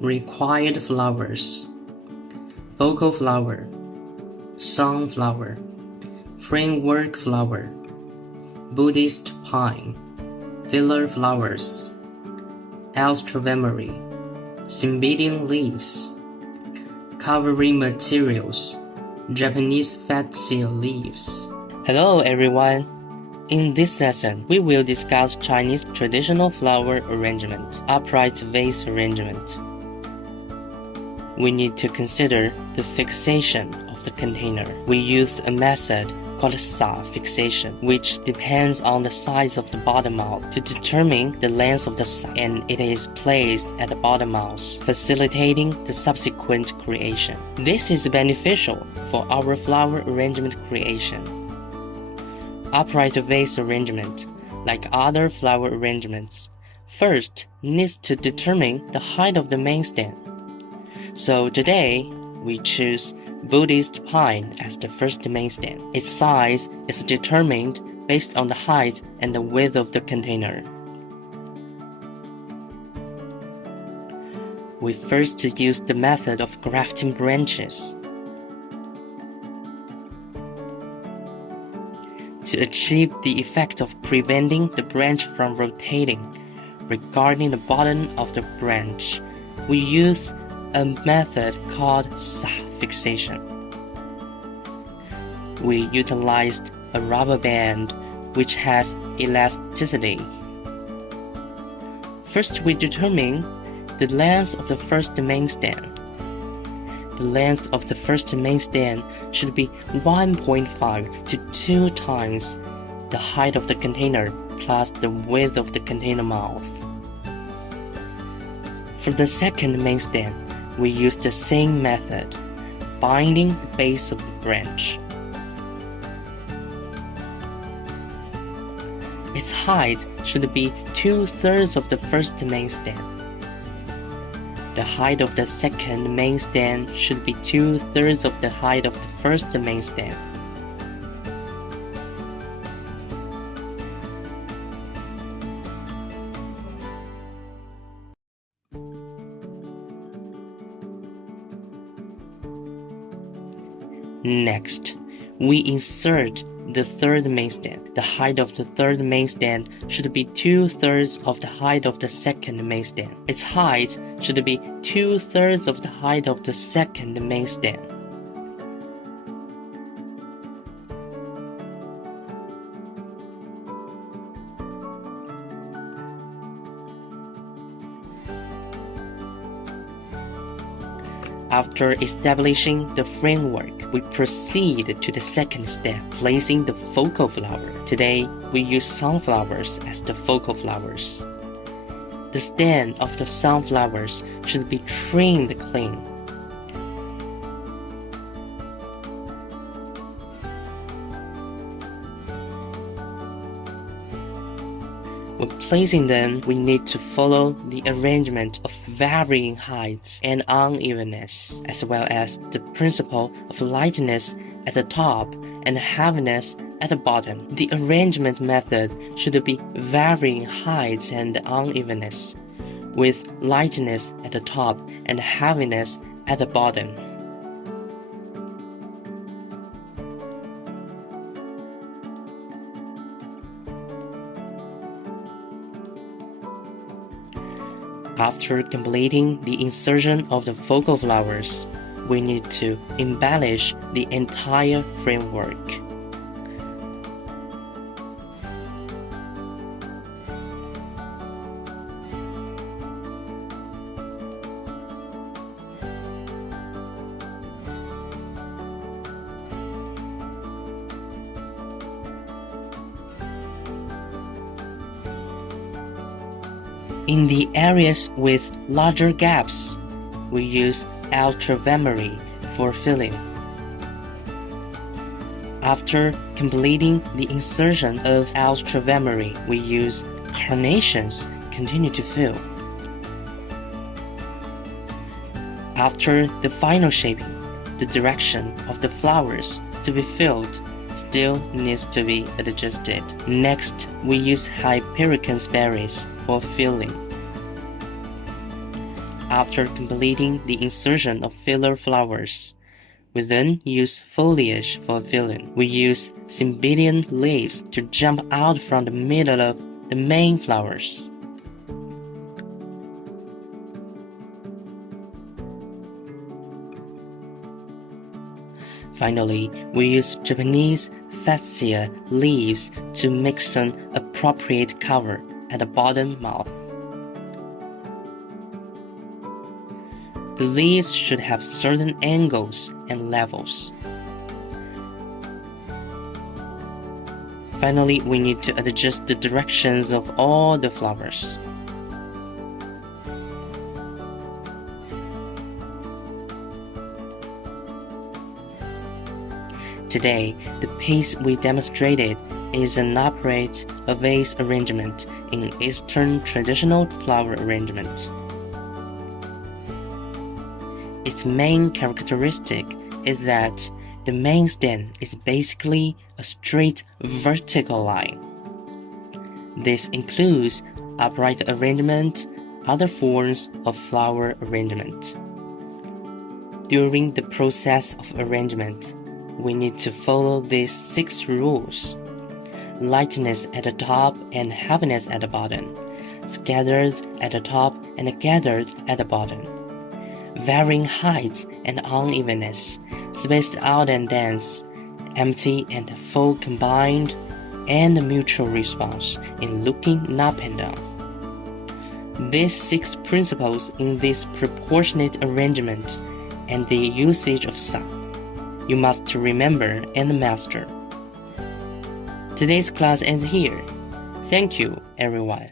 Required flowers: focal flower, sunflower, framework flower, Buddhist pine, filler flowers, alstroemery, cymbidium leaves. Covering materials: Japanese fatsia leaves. Hello everyone! In this lesson, we will discuss Chinese traditional flower arrangement, upright vase arrangement. We need to consider the fixation of the container. We use a method called Sa fixation, which depends on the size of the bottom mouth to determine the length of the Sa, and it is placed at the bottom mouth, facilitating the subsequent creation. This is beneficial for our flower arrangement creation. Upright vase arrangement, like other flower arrangements, first needs to determine the height of the main stem. So today, we choose Buddhist pine as the first main stem. Its size is determined based on the height and the width of the container. We first use the method of grafting branches. To achieve the effect of preventing the branch from rotating, regarding the bottom of the branch, we use a method called Sa fixation. We utilized a rubber band which has elasticity. First, we determine the length of the first main stem. The length of the first main stem should be 1.5 to 2 times the height of the container plus the width of the container mouth. For the second main stem, we use the same method, binding the base of the branch. Its height should be 2/3 of the first main stem. The height of the second main stem should be 2/3 of the height of the first main stem. Next, we insert the third main stem. The height of the third main stem should be 2/3 of the height of the second main stem. Its height should be 2/3 of the height of the second main stem. After establishing the framework, we proceed to the second step, placing the focal flower. Today, we use sunflowers as the focal flowers. The stem of the sunflowers should be trimmed clean. When placing them, we need to follow the arrangement of varying heights and unevenness, as well as the principle of lightness at the top and heaviness at the bottom. The arrangement method should be varying heights and unevenness, with lightness at the top and heaviness at the bottom. After completing the insertion of the focal flowers, we need to embellish the entire framework. In the areas with larger gaps, we use alstroemery for filling. After completing the insertion of alstroemery, we use carnations continue to fill. After the final shaping, the direction of the flowers to be filled still needs to be adjusted. Next, we use Hypericum berries for filling. After completing the insertion of filler flowers, we then use foliage for filling. We use cymbidium leaves to jump out from the middle of the main flowers. Finally, we use Japanese fascia leaves to make an appropriate cover at the bottom mouth. The leaves should have certain angles and levels. Finally, we need to adjust the directions of all the flowers. Today, the piece we demonstrated is an upright vase arrangement in Eastern traditional flower arrangement. Its main characteristic is that the main stem is basically a straight vertical line. This includes upright arrangement, other forms of flower arrangement. During the process of arrangement, we need to follow these 6 rules: lightness at the top and heaviness at the bottom, scattered at the top and gathered at the bottom, varying heights and unevenness, spaced out and dense, empty and full combined, and mutual response in looking up and down. These 6 principles in this proportionate arrangement and the usage of sound you must remember and master. Today's class ends here. Thank you, everyone.